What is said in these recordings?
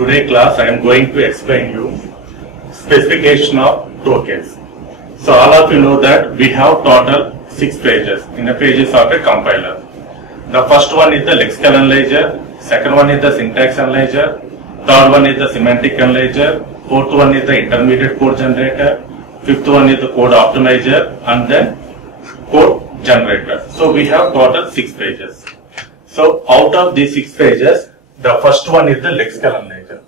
Today class I am going to explain you specification of tokens. So all of you know that we have total 6 pages in the pages of a compiler. The first one is the lexical analyzer, second one is the syntax analyzer, third one is the semantic analyzer, fourth one is the intermediate code generator, fifth one is the code optimizer, and then code generator. So we have total 6 pages. So out of these 6 pages, the first one is the lexical analyzer.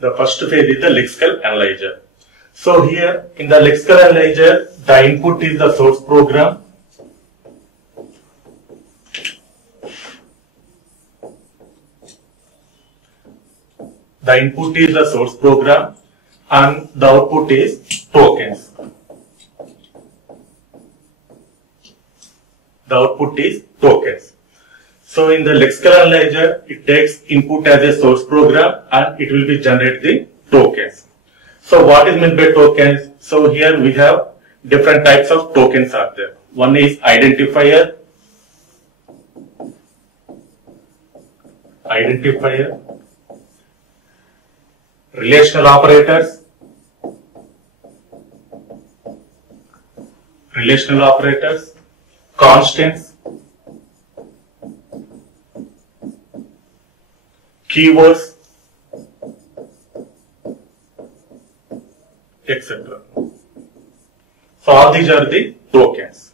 The first page is the lexical analyzer. So here in the lexical analyzer, the input is the source program. The input is the source program and the output is tokens. The output is tokens. So in the lexical analyzer, it takes input as a source program and it will be generate the tokens. So what is meant by tokens? So here we have different types of tokens are there. One is identifier, relational operators, constants, keywords, etc. So all these are the tokens.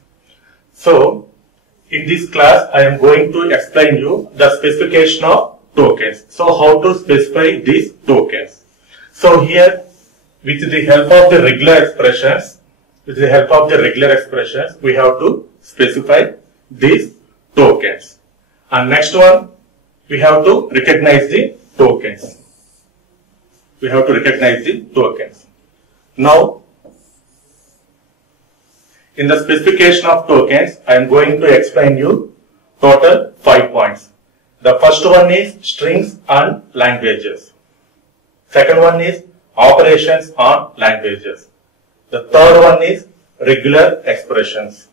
So in this class I am going to explain you the specification of tokens. So how to specify these tokens. So here with the help of the regular expressions, we have to specify these tokens. And next one, we have to recognize the tokens. Now, in the specification of tokens, I am going to explain you total 5 points. The first one is strings and languages. Second one is operations on languages. The third one is regular expressions.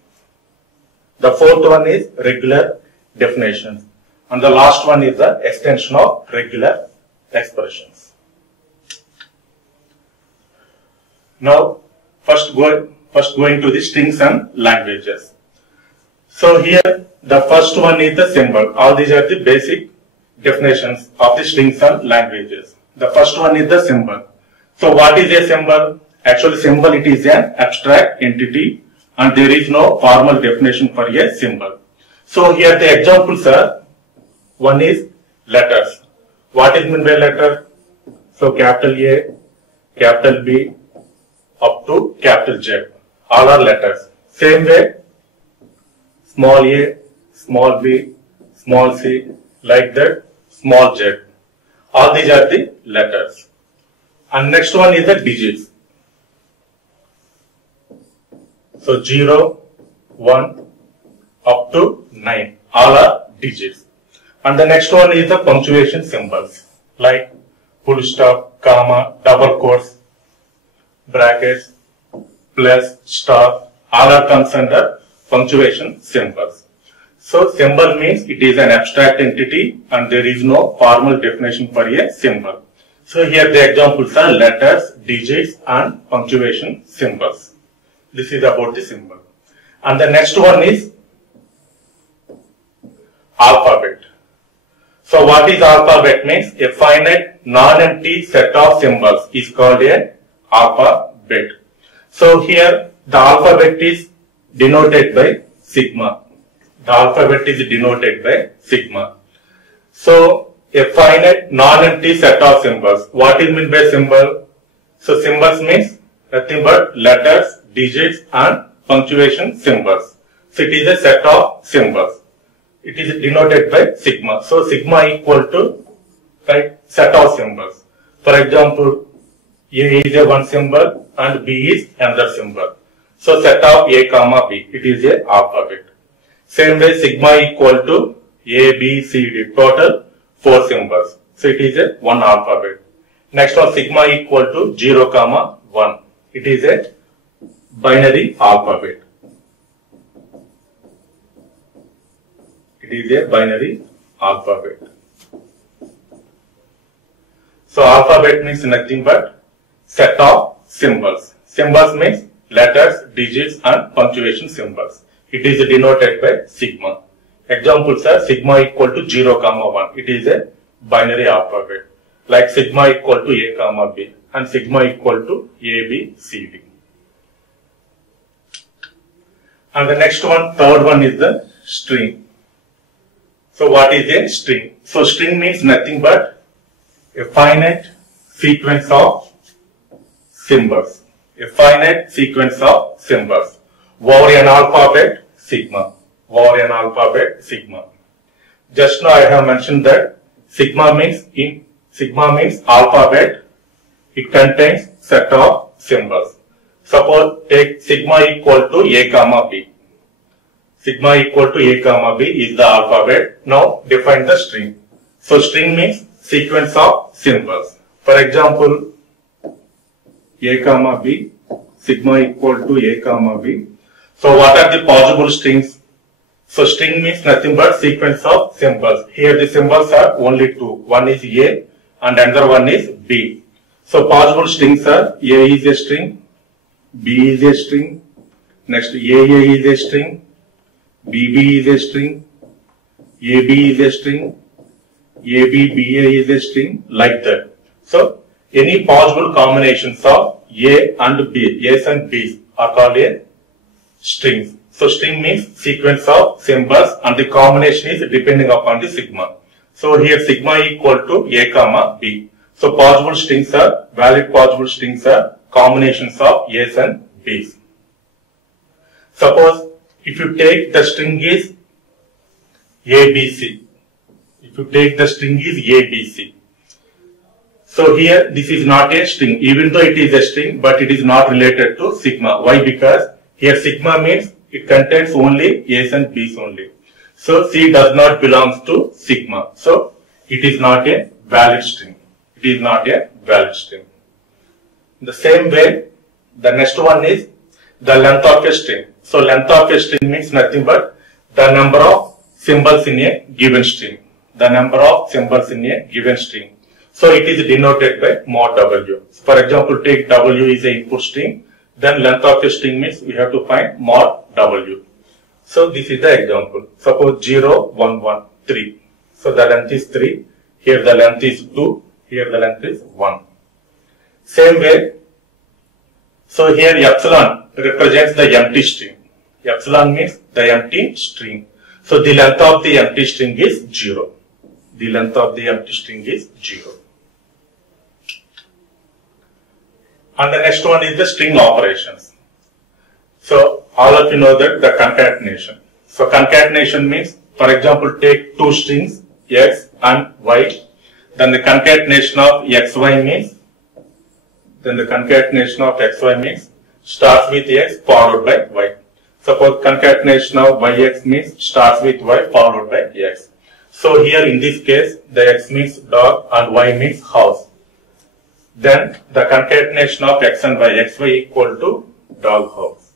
The fourth one is regular definitions. And the last one is the extension of regular expressions. Now, first going to the strings and languages. So here, the first one is the symbol. All these are the basic definitions of the strings and languages. The first one is the symbol. So what is a symbol? Actually, symbol, it is an abstract entity and there is no formal definition for a symbol. So here the examples are, one is letters. What is meant by letter? So capital A, capital B, up to capital Z. All are letters. Same way, small a, small b, small c, like that, small z. All these are the letters. And next one is the digits. So 0, 1, up to 9. All are digits. And the next one is the punctuation symbols like full stop, comma, double quotes, brackets, plus, star. All are comes under punctuation symbols. So symbol means it is an abstract entity and there is no formal definition for a symbol. So here the examples are letters, digits and punctuation symbols. This is about the symbol. And the next one is alphabet. So what is alphabet means? A finite non-empty set of symbols is called an alphabet. So here the alphabet is denoted by sigma. So a finite non-empty set of symbols. What is meant by symbol? So symbols means nothing but letters, digits and punctuation symbols. So it is a set of symbols. It is denoted by sigma. So sigma equal to set of symbols. For example, A is a one symbol and B is another symbol. So set of A comma B, it is a alphabet. Same way sigma equal to A, B, C, D, total 4 symbols. So it is a one alphabet. Next one sigma equal to 0 comma 1. It is a binary alphabet. It is a binary alphabet. So alphabet means nothing but set of symbols. Symbols means letters, digits and punctuation symbols. It is denoted by sigma. Examples are sigma equal to 0, 1. It is a binary alphabet. Like sigma equal to A, B and sigma equal to A, B, C, D. And the next one, third one is the string. So what is a string? So string means nothing but a finite sequence of symbols. A finite sequence of symbols. Over an alphabet, sigma. Over an alphabet, sigma. Just now I have mentioned that sigma means alphabet. It contains set of symbols. Suppose take sigma equal to A, B. Sigma equal to A, B is the alphabet. Now define the string. So string means sequence of symbols. For example, A, B, sigma equal to A, B. So what are the possible strings? So string means nothing but sequence of symbols. Here the symbols are only two. One is A and another one is B. So possible strings are A is a string, B is a string, next AA is a string, BB is a string, AB is a string, ABBA is a string, like that. So any possible combinations of A and B, A's and B's are called a strings. So string means sequence of symbols and the combination is depending upon the sigma. So here sigma equal to A, B. So possible strings are, valid possible strings are combinations of A's and B's. Suppose if you take the string is ABC. If you take the string is ABC. So here this is not a string, even though it is a string, but it is not related to sigma. Why? Because here sigma means it contains only A's and B's only. So C does not belong to sigma. So it is not a valid string. It is not a valid string. The same way, the next one is the length of a string. So length of a string means nothing but the number of symbols in a given string. The number of symbols in a given string. So it is denoted by mod W. For example, take W is an input string. Then length of a string means we have to find mod W. So this is the example. Suppose 0, 1, 1, 3. So the length is 3. Here the length is 2. Here the length is 1. Same way. So here epsilon represents the empty string. Epsilon means the empty string. So the length of the empty string is 0. The length of the empty string is 0. And the next one is the string operations. So all of you know that the concatenation. So concatenation means, for example, take two strings X and Y. Then the concatenation of XY means, starts with X followed by Y. Suppose concatenation of YX means starts with Y followed by X. So here in this case, the X means dog and Y means house. Then the concatenation of X and Y, XY equal to dog house.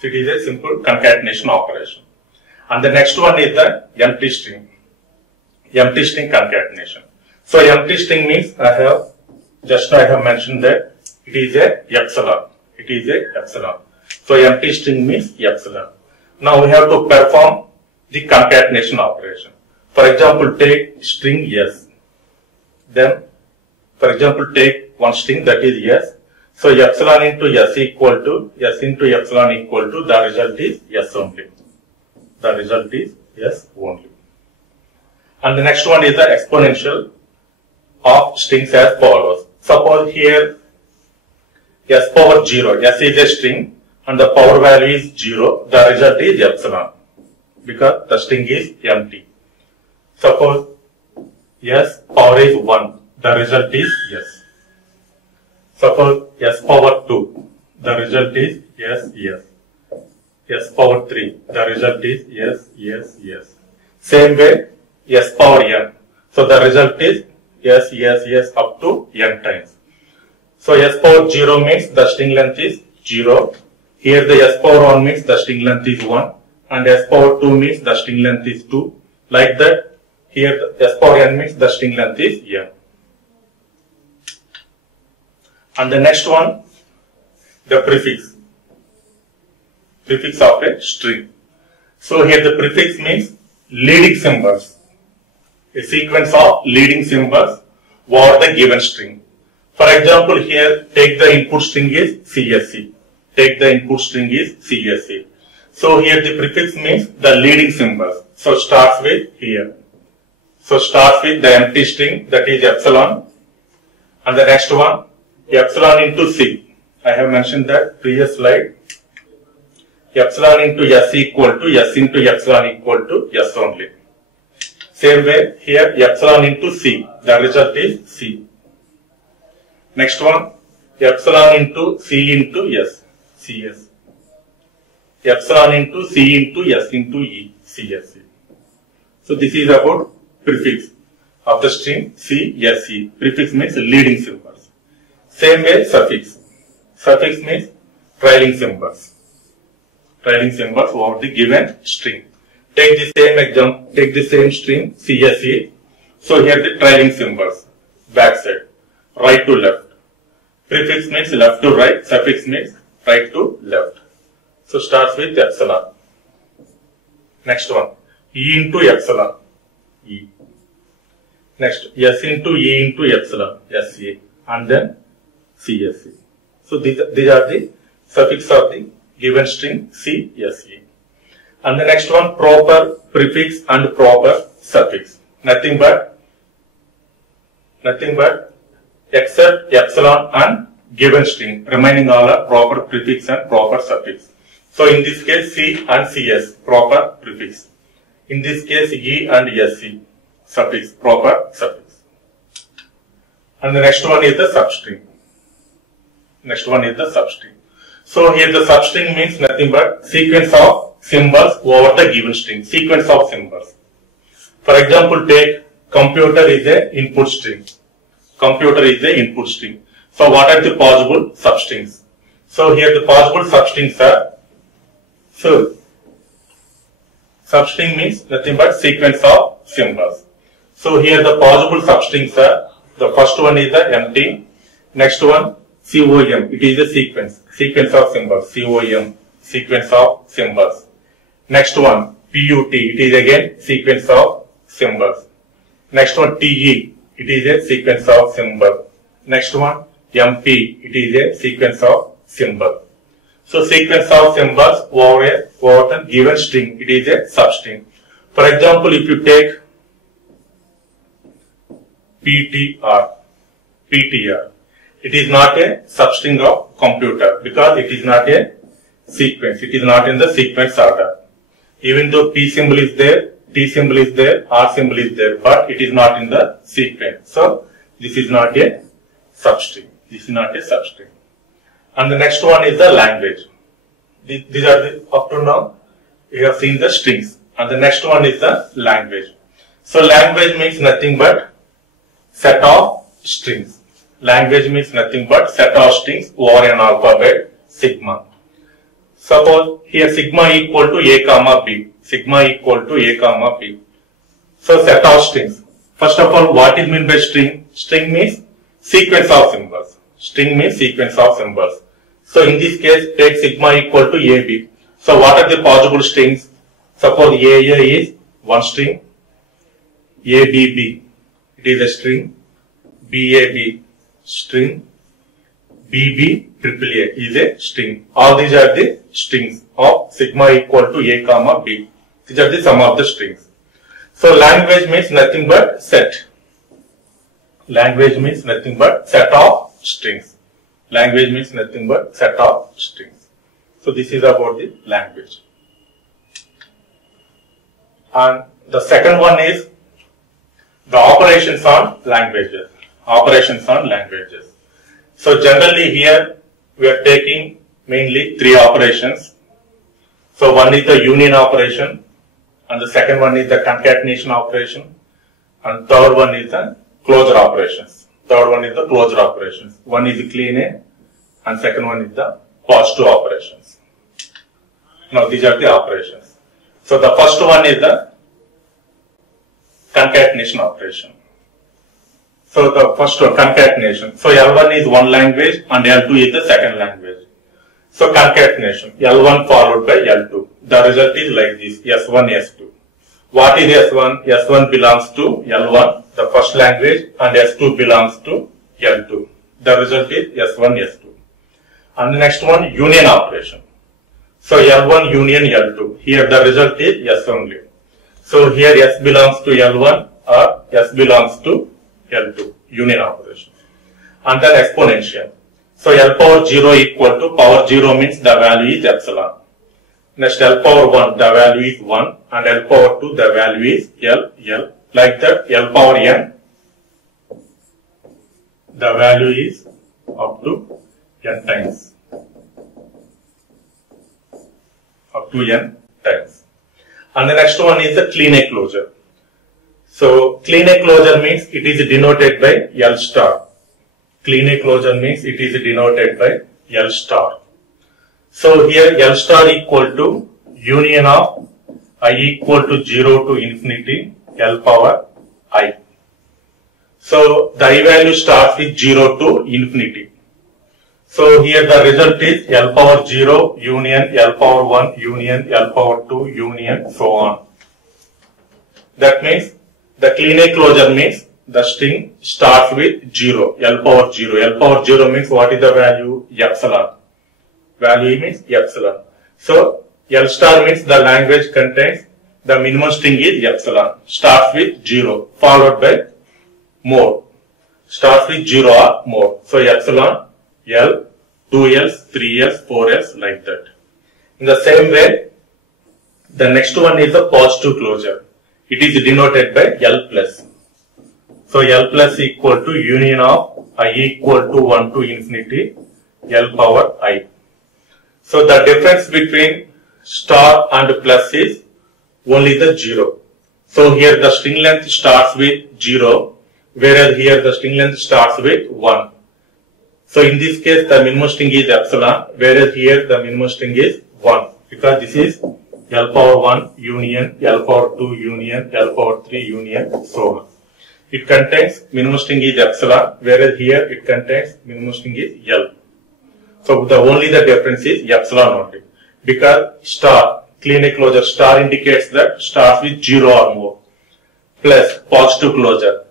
So it is a simple concatenation operation. And the next one is the empty string. Empty string concatenation. So empty string means I have mentioned that it is a epsilon. It is a epsilon. So empty string means epsilon. Now we have to perform the concatenation operation. For example, take string S. Then, for example, take one string that is S. So epsilon into S equal to S into epsilon equal to the result is S only. The result is S only. And the next one is the exponential of strings as follows. Suppose here S power 0. S is a string and the power value is 0. The result is epsilon because the string is empty. Suppose S power is 1. The result is S. Suppose S power 2. The result is S. S power 3. The result is S. Same way, S power n. So the result is S up to n times. So S power 0 means the string length is 0. Here the S power 1 means the string length is 1 and S power 2 means the string length is 2. Like that, here the S power n means the string length is n. And the next one, the prefix of a string. So here the prefix means leading symbols, a sequence of leading symbols over the given string. For example, here take the input string is CSC. Take the input string is CSC. So here the prefix means the leading symbols. So starts with here. So starts with the empty string, that is epsilon. And the next one, epsilon into C. I have mentioned that previous slide. Epsilon into S equal to S into epsilon equal to S only. Same way here, epsilon into C. The result is C. Next one, epsilon into C into S. CS. Epsilon into C into S into E. CSC. So this is about prefix of the string CSC. Prefix means leading symbols. Same way suffix. Suffix means trailing symbols. Trailing symbols over the given string. Take the same example, take the same string CSE. So here the trailing symbols. Backside. Right to left. Prefix means left to right. Suffix means right to left. So starts with epsilon. Next one. E into epsilon. E. Next. S into E into epsilon. SE. And then CSE. So these are the suffix of the given string CSE. And the next one, proper prefix and proper suffix. Nothing but except epsilon and given string. Remaining all are proper prefix and proper suffix. So in this case, C and CS, proper prefix. In this case, E and SC, suffix, proper suffix. And the next one is the substring. Next one is the substring. So here the substring means nothing but sequence of symbols over the given string. Sequence of symbols. For example, take computer is a input string. Computer is a input string. So what are the possible substrings? So here the possible substrings are, so substring means nothing but sequence of symbols. So here the possible substrings are, the first one is the empty, next one COM, it is a sequence of symbols, COM, sequence of symbols. Next one PUT, it is again sequence of symbols. Next one TE, it is a sequence of symbol. Next one MP, it is a sequence of symbol. So sequence of symbols over a given string, it is a substring. For example, if you take PTR, it is not a substring of computer because it is not a sequence. It is not in the sequence order. Even though P symbol is there, T symbol is there, R symbol is there, but it is not in the sequence. So this is not a substring. This is not a substring. And the next one is the language. These are the, up to now, we have seen the strings. And the next one is the language. So language means nothing but set of strings. Language means nothing but set of strings over an alphabet sigma. Suppose here sigma equal to A comma B. Sigma equal to A comma B. So set of strings. First of all, what is meant by string? String means sequence of symbols. String means sequence of symbols. So in this case, take sigma equal to AB. So what are the possible strings? Suppose AA is one string, ABB, it is a string, BAB, string, BB AAA is a string. All these are the strings of sigma equal to A comma B. These are the sum of the strings. So language means nothing but set. Language means nothing but set of strings. Language means nothing but set of strings. So this is about the language. And the second one is the operations on languages. Operations on languages. So generally here we are taking mainly three operations. So one is the union operation, and the second one is the concatenation operation, and third one is the closure operations. Third one is the closure operations. One is the clean A and second one is the positive operations. Now these are the operations. So the first one is the concatenation operation. So the first one, concatenation. So L1 is one language and L2 is the second language. So concatenation, L1 followed by L2. The result is like this, S1, S2. What is S1? S1 belongs to L1, the first language, and S2 belongs to L2. The result is S1, S2. And the next one, union operation. So L1 union L2. Here the result is S only. So here S belongs to L1 or S belongs to L2, union operation. And then exponential. So L power 0 equal to power 0 means the value is epsilon. Next L power 1, the value is 1, and L power 2, the value is L. Like that, L power n, the value is up to n times. Up to n times. And the next one is the Kleene closure. So Kleene closure means it is denoted by L star. Kleene closure means it is denoted by L star. So here L star equal to union of I equal to 0 to infinity L power I. So the I value starts with 0 to infinity. So here the result is L power 0 union L power 1 union L power 2 union so on. That means the Kleene closure means the string starts with 0, L power 0. L power 0 means what is the value? Epsilon. Value means epsilon. So L star means the language contains the minimum string is epsilon. Starts with 0 followed by more. Starts with 0 or more. So epsilon, L, 2Ls, 3Ls, 4Ls like that. In the same way, the next one is the positive closure. It is denoted by L plus. So L plus equal to union of I equal to 1 to infinity L power I. So the difference between star and plus is only the 0. So here the string length starts with 0, whereas here the string length starts with 1. So in this case the minimum string is epsilon, whereas here the minimum string is 1, because this is L power 1 union, L power 2 union, L power 3 union, so on. It contains minimum string is epsilon, whereas here it contains minimum string is L. So only the difference is epsilon only, because star, Kleene closure, star indicates that starts with 0 or more, plus positive closure,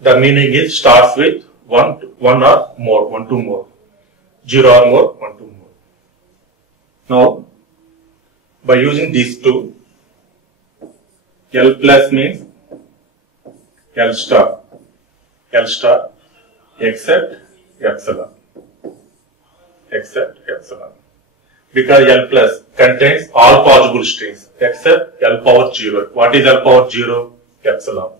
the meaning is starts with 1 or more, 1 to more, 0 or more, 1 to more. Now, by using these two, L plus means L star, except epsilon, because L plus contains all possible strings except L power 0. What is L power 0? Epsilon.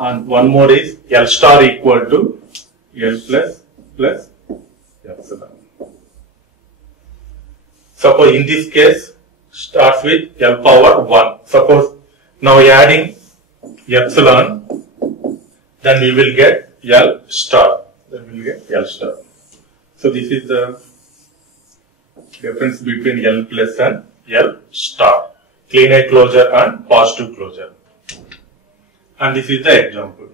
And one more is L star equal to L plus epsilon. Suppose in this case starts with L power 1. Suppose now adding epsilon, then we will get L star. So this is the difference between L plus and L star. Kleene closure and positive closure. And this is the example.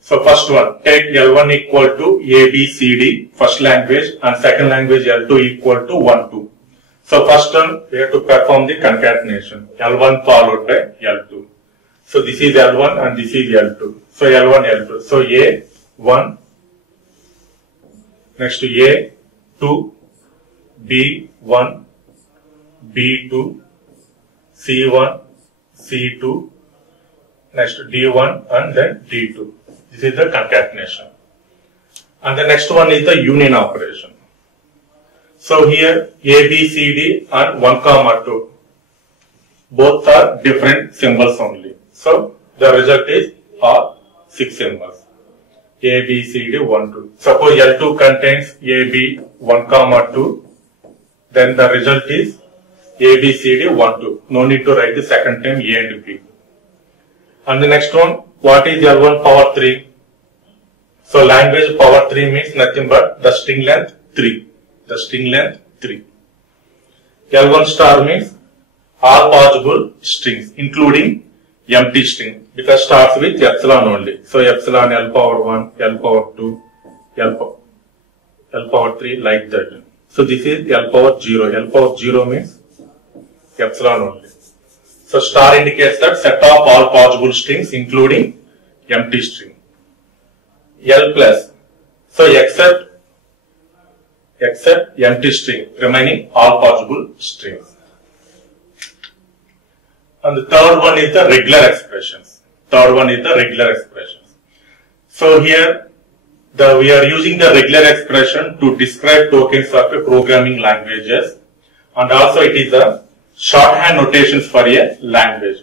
So first one, take L1 equal to A, B, C, D, first language, and second language L2 equal to 1, 2. So first one, we have to perform the concatenation. L1 followed by L2. So this is L1 and this is L2. So L1, L2. So A1, next to A2, B1, B2, C1, C2, next D1 and then D2. This is the concatenation. And the next one is the union operation. So here A, B, C, D and 1, 2. Both are different symbols only. So the result is all 6 symbols. A, B, C, D, 1, 2. Suppose L2 contains A, B, 1, 2. Then the result is A, B, C, D, 1, 2. No need to write the second time A and B. And the next one, what is L1 power 3? So language power 3 means nothing but the string length 3. The string length 3. L1 star means all possible strings including empty string because starts with epsilon only. So epsilon L power 1, L power 2, L power 3 like that. So this is L power 0. L power 0 means epsilon only. So star indicates that set of all possible strings including empty string. L plus. So except empty string, remaining all possible strings. And the third one is the regular expressions. So here we are using the regular expression to describe tokens of a programming languages, and also it is a shorthand notations for a language.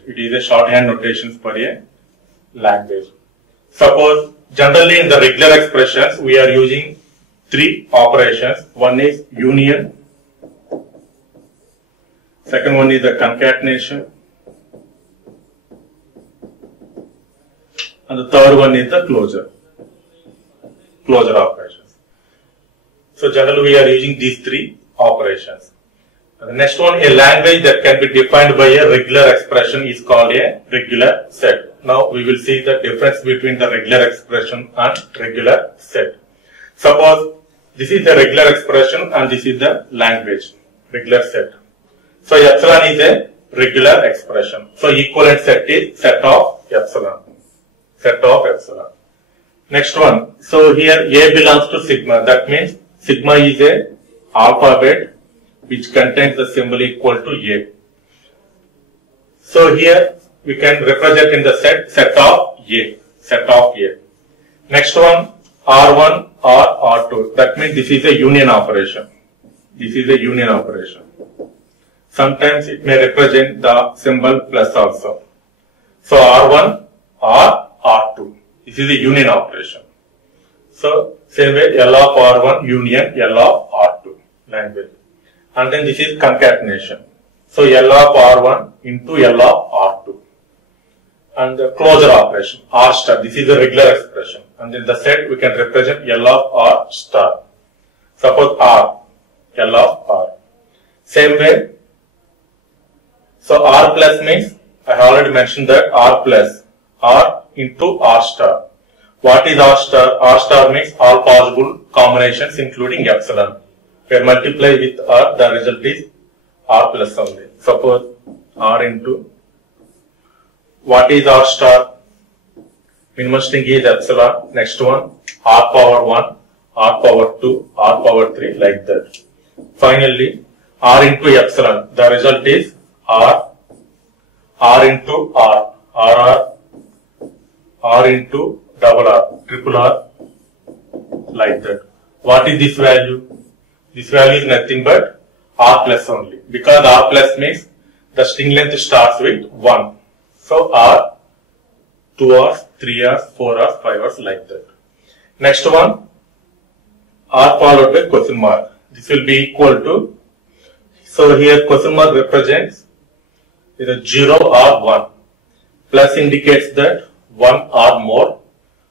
Suppose generally in the regular expressions we are using 3 operations. One is union, second one is the concatenation, and the third one is the closure operations. So generally we are using these 3 operations. And the next one, a language that can be defined by a regular expression is called a regular set. Now we will see the difference between the regular expression and regular set. Suppose this is the regular expression and this is the language, regular set. So epsilon is a regular expression. So equivalent set is set of epsilon. Next one. So here A belongs to sigma. That means sigma is a alphabet which contains the symbol equal to A. So here we can represent in the set of A. Next one, R1 or R2. That means this is a union operation. Sometimes it may represent the symbol plus also. So R1 or R2. This is a union operation. So same way L of R1 union L of R2 language. And then this is concatenation. So L of R1 into L of R2. And the closure operation, R star. This is a regular expression. And in the set we can represent L of R star. Suppose R, L of R. Same way. So R plus means, I have already mentioned that R plus, R into R star. What is R star? R star means all possible combinations including epsilon. Where multiply with R, the result is R plus only. Suppose R into, what is R star? Minimum string is epsilon. Next one, R power 1, R power 2, R power 3, like that. Finally, R into epsilon. The result is R into R, R into double R, triple R, like that. What is this value? This value is nothing but R plus only. Because R plus means the string length starts with 1. So R, 2 R's, 3 R's, 4 R's, 5 R's, like that. Next one, R followed by question mark. This will be equal to, so here question mark represents either 0 or 1. Plus indicates that 1 or more.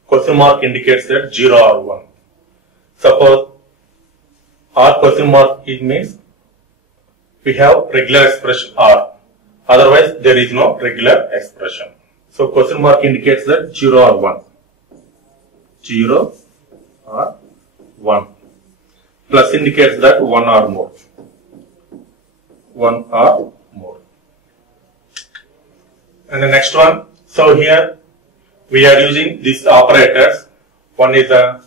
Question mark indicates that 0 or 1. Suppose R question mark, it means we have regular expression R. Otherwise, there is no regular expression. So question mark indicates that 0 or 1. 0 or 1. Plus indicates that 1 or more. 1 or more. And the next one. So here we are using these operators. One is a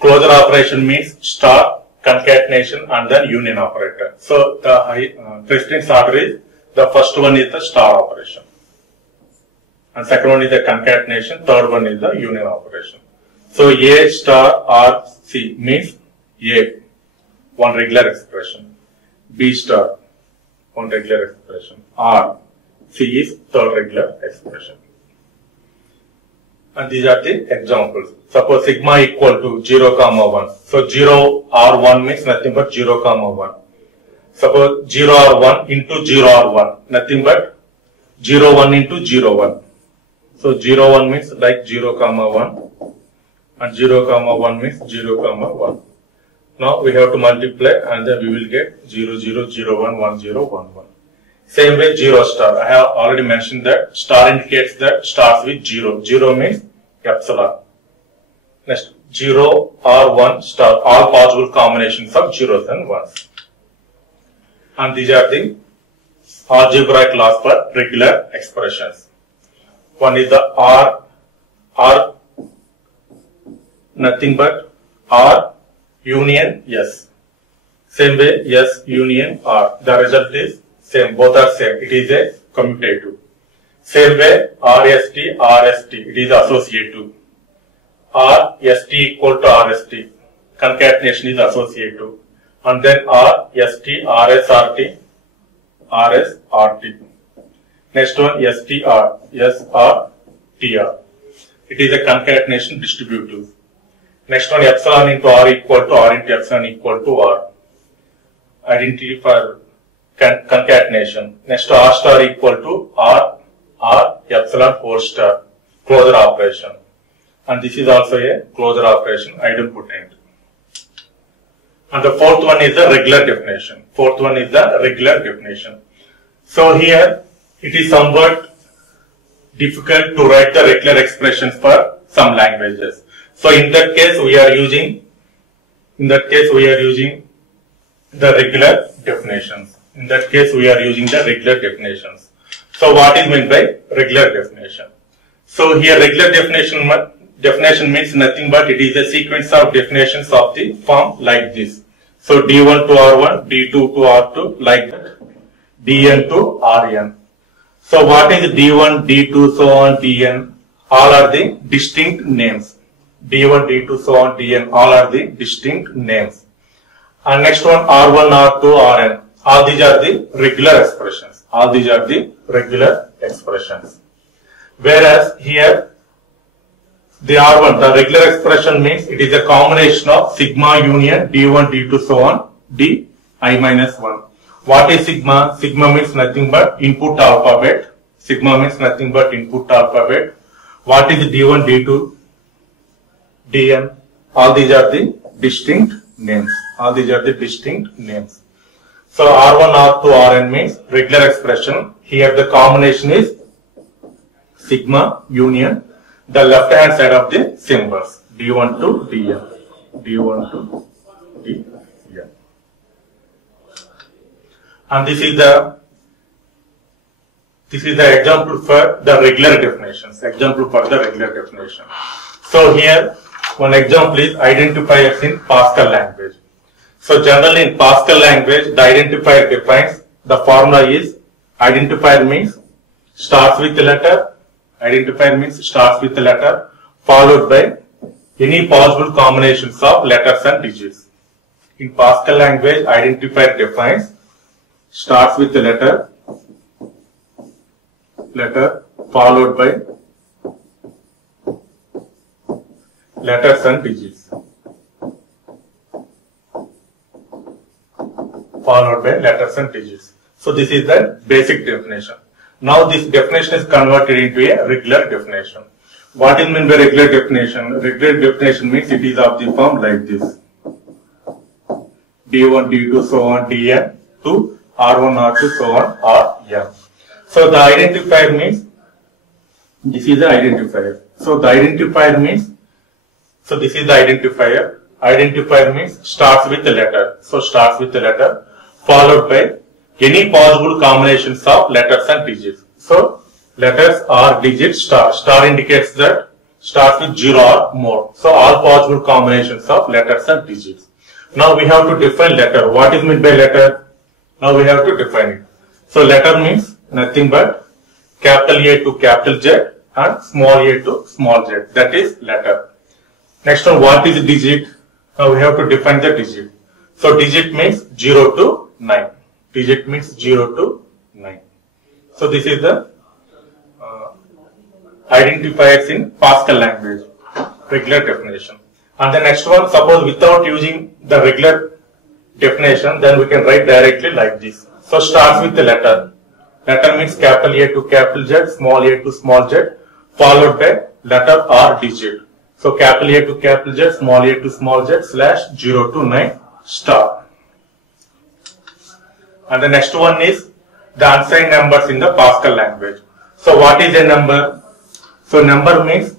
closure operation, means star, concatenation, and then union operator. So the precedence order is, the first one is the star operation, and second one is the concatenation, third one is the union operation. So A star R C means A, one regular expression, B star, one regular expression, R, C is third regular expression. And these are the examples. Suppose sigma equal to 0, 1. So 0 or 1 means nothing but 0, 1. Suppose 0 or 1 into 0 or 1, nothing but 0, 1 into 0, 1. So 0, 1 means like 0, 1. and 0, 1 means 0, 1. Now we have to multiply and then we will get 0, 0, 0, 1, 1, 0, 1, 1. Same way 0 star. I have already mentioned that star indicates that starts with 0. 0 means epsilon. Next 0 or 1 star. All possible combinations of zeros and ones. And these are the algebraic laws for regular expressions. One is the R nothing but R union S. Same way S union R. The result is same. Both are same. It is a commutative. Same way RST RST. It is associative. RST equal to RST. Concatenation is associative. And then RST RSRT RSRT. Next one STR SRTR. It is a concatenation distributive. Next one epsilon into R equal to R into epsilon equal to R. Identity for concatenation. Next R star equal to R epsilon 4 star. Closure operation. And this is also a closure operation. I don't put end. And the fourth one is the regular definition. Fourth one is the regular definition. So here it is somewhat difficult to write the regular expressions for some languages. So in that case we are using the regular definitions. In that case we are using the regular definitions. So what is meant by regular definition? So here regular definition means nothing but it is a sequence of definitions of the form like this. So D1 to R1, D2 to R2, like that, Dn to Rn. So what is D1, D2, so on, Dn? All are the distinct names. D1, D2, so on, Dn, all are the distinct names. And next one R1, R2, Rn. All these are the regular expressions. All these are the regular expressions. Whereas here, the R1, the regular expression means it is a combination of sigma union D1, D2, so on, D I minus 1. What is sigma? Sigma means nothing but input alphabet. Sigma means nothing but input alphabet. What is D1, D2, Dn? All these are the distinct names. All these are the distinct names. So R1, R2, Rn means regular expression. Here the combination is sigma union the left hand side of the symbols D1 to Dn. D1 to Dn. And this is the example for the regular definitions. Example for the regular definition. So here one example is identifiers in Pascal language. So generally in Pascal language the identifier defines the formula is identifier means starts with the letter. Identifier means starts with the letter followed by any possible combinations of letters and digits. In Pascal language, identifier defines starts with the letter followed by letters and digits. Followed by letters and digits. So this is the basic definition. Now this definition is converted into a regular definition. What is meant by regular definition? Regular definition means it is of the form like this. D1, D2, so on, Dn to R1, R2, so on, Rn. So the identifier means, this is the identifier. So the identifier means, so this is the identifier. Identifier means starts with the letter. So starts with the letter followed by any possible combinations of letters and digits. So letters or digits star. Star indicates that starts with 0 or more. So all possible combinations of letters and digits. Now we have to define letter. What is meant by letter? Now we have to define it. So letter means nothing but capital A to capital Z and small a to small z. That is letter. Next one, what is digit? Now we have to define the digit. So digit means 0 to 9. Digit means 0 to 9. So this is the identifiers in Pascal language, regular definition. And the next one, suppose without using the regular definition, then we can write directly like this. So starts with the letter. Letter means capital A to capital Z, small a to small z, followed by letter or digit. So capital A to capital Z, small a to small z, slash 0 to 9 star. And the next one is the unsigned numbers in the Pascal language. So what is a number? So number means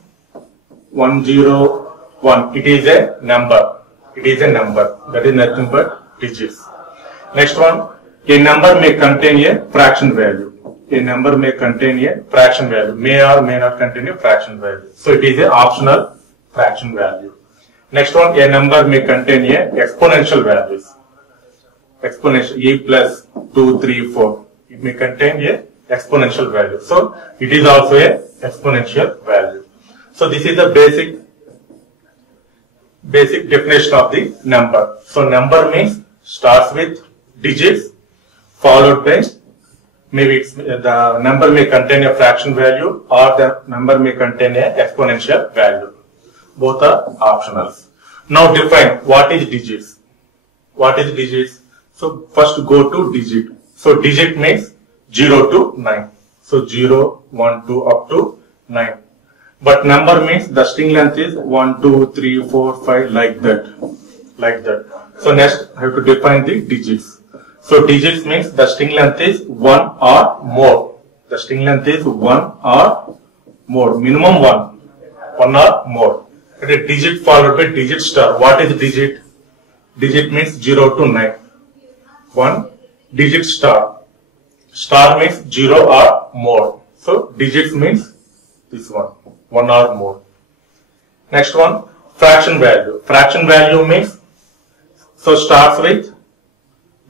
101. It is a number. It is a number. That is nothing but digits. Next one, a number may contain a fraction value. A number may contain a fraction value. May or may not contain a fraction value. So it is an optional fraction value. Next one, a number may contain a exponential values. Exponential e plus 2, 3, 4. It may contain a exponential value. So it is also a exponential value. So this is the basic definition of the number. So number means starts with digits followed by, maybe the number may contain a fraction value or the number may contain a exponential value. Both are optionals. Now define what is digits. What is digits? So first go to digit. So digit means 0 to 9. So 0, 1, 2 up to 9. But number means the string length is 1, 2, 3, 4, 5 like that. Like that. So next I have to define the digits. So digits means the string length is 1 or more. The string length is 1 or more. Minimum 1. 1 or more. A digit followed by digit star. What is digit? Digit means 0 to 9. 1 digit star. Star means 0 or more. So digits means this one. 1 or more. Next one, fraction value. Fraction value means, so starts with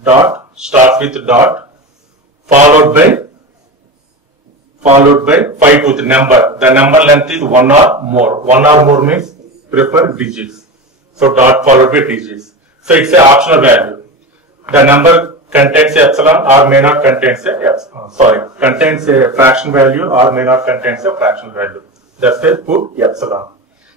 dot, followed by 5 to the number. The number length is 1 or more. 1 or more means prefer digits. So dot followed by digits. So it's an optional value. The number contains epsilon or may not contains a epsilon. Contains a fraction value or may not contains a fraction value. That's why put epsilon.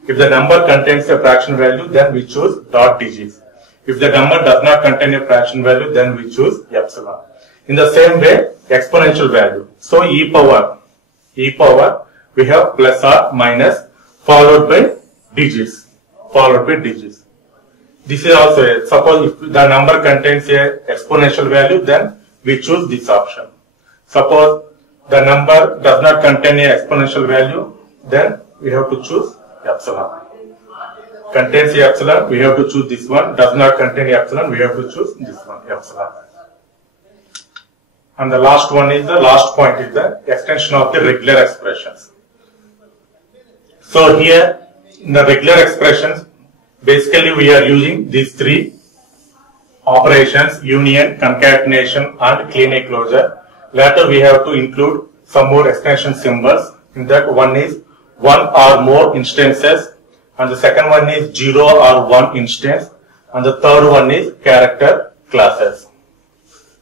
If the number contains a fraction value, then we choose dot digits. If the number does not contain a fraction value, then we choose epsilon. In the same way, exponential value. So e power, we have plus or minus followed by digits. This is also a, suppose if the number contains a exponential value, then we choose this option. Suppose the number does not contain a exponential value, then we have to choose epsilon. Contains a epsilon, we have to choose this one. Does not contain a epsilon, we have to choose this one, epsilon. And the last one is, the last point is the extension of the regular expressions. So here, in the regular expressions, basically we are using these three operations: union, concatenation and clean closure. Later we have to include some more extension symbols. In that, one is 1 or more instances, and the second one is 0 or 1 instance, and the third one is character classes.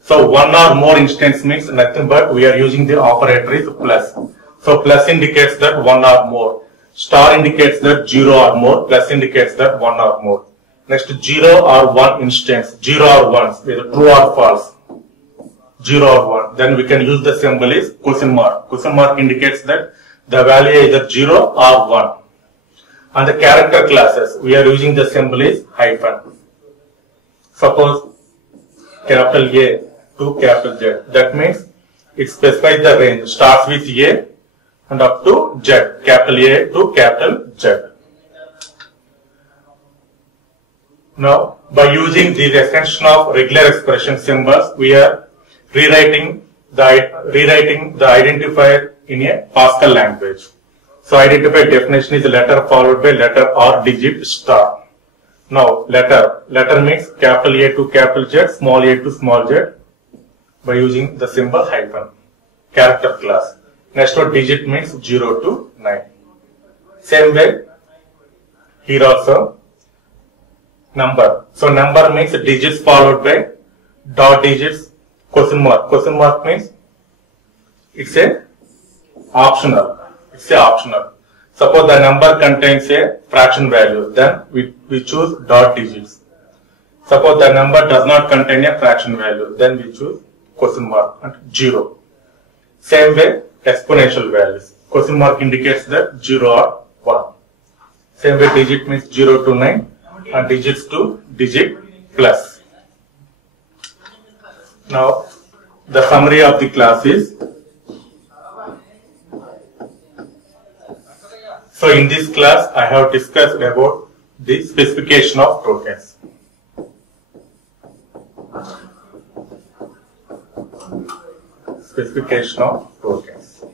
So 1 or more instance means nothing but we are using the operator is plus. So plus indicates that 1 or more. Star indicates that 0 or more. Plus indicates that 1 or more. Next, 0 or 1 instance. 0 or 1, either true or false. 0 or 1. Then we can use the symbol is question mark. Question mark indicates that the value is either 0 or 1. And the character classes, we are using the symbol is hyphen. Suppose capital A to capital Z. That means it specifies the range. Starts with A and up to Z. Capital A to capital Z. Now, by using these extension of regular expression symbols, we are rewriting the identifier in a Pascal language. So identifier definition is letter followed by letter or digit star. Now letter means capital A to capital Z, small a to small z, by using the symbol hyphen. Character class. Next one, digit means 0 to 9. Same way here also number. So number means digits followed by dot digits question mark. Question mark means it's a optional. Suppose the number contains a fraction value, then we choose dot digits. Suppose the number does not contain a fraction value, then we choose question mark and 0. Same way exponential values. Question mark indicates that 0 or 1. Same way digit means 0 to 9 and digits to digit plus. Now the summary of the class is, so in this class I have discussed about the specification of tokens. Specification of tokens.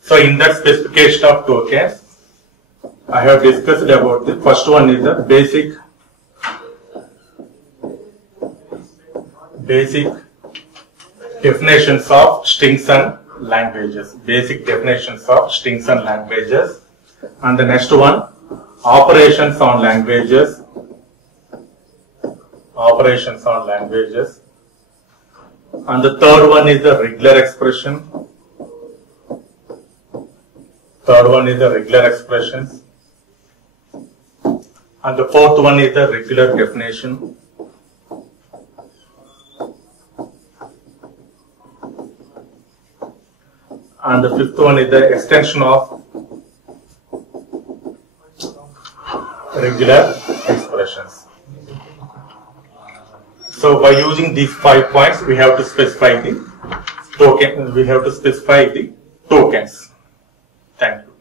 So in that specification of tokens, I have discussed about the first one is the basic definitions of strings and languages. Basic definitions of strings and languages. And the next one, operations on languages. Operations on languages. And the third one is the regular expression. Third one is the regular expressions. And the fourth one is the regular definition. And the fifth one is the extension of regular expressions. So by using these 5 points, we have to specify the token. We have to specify the tokens. Thank you.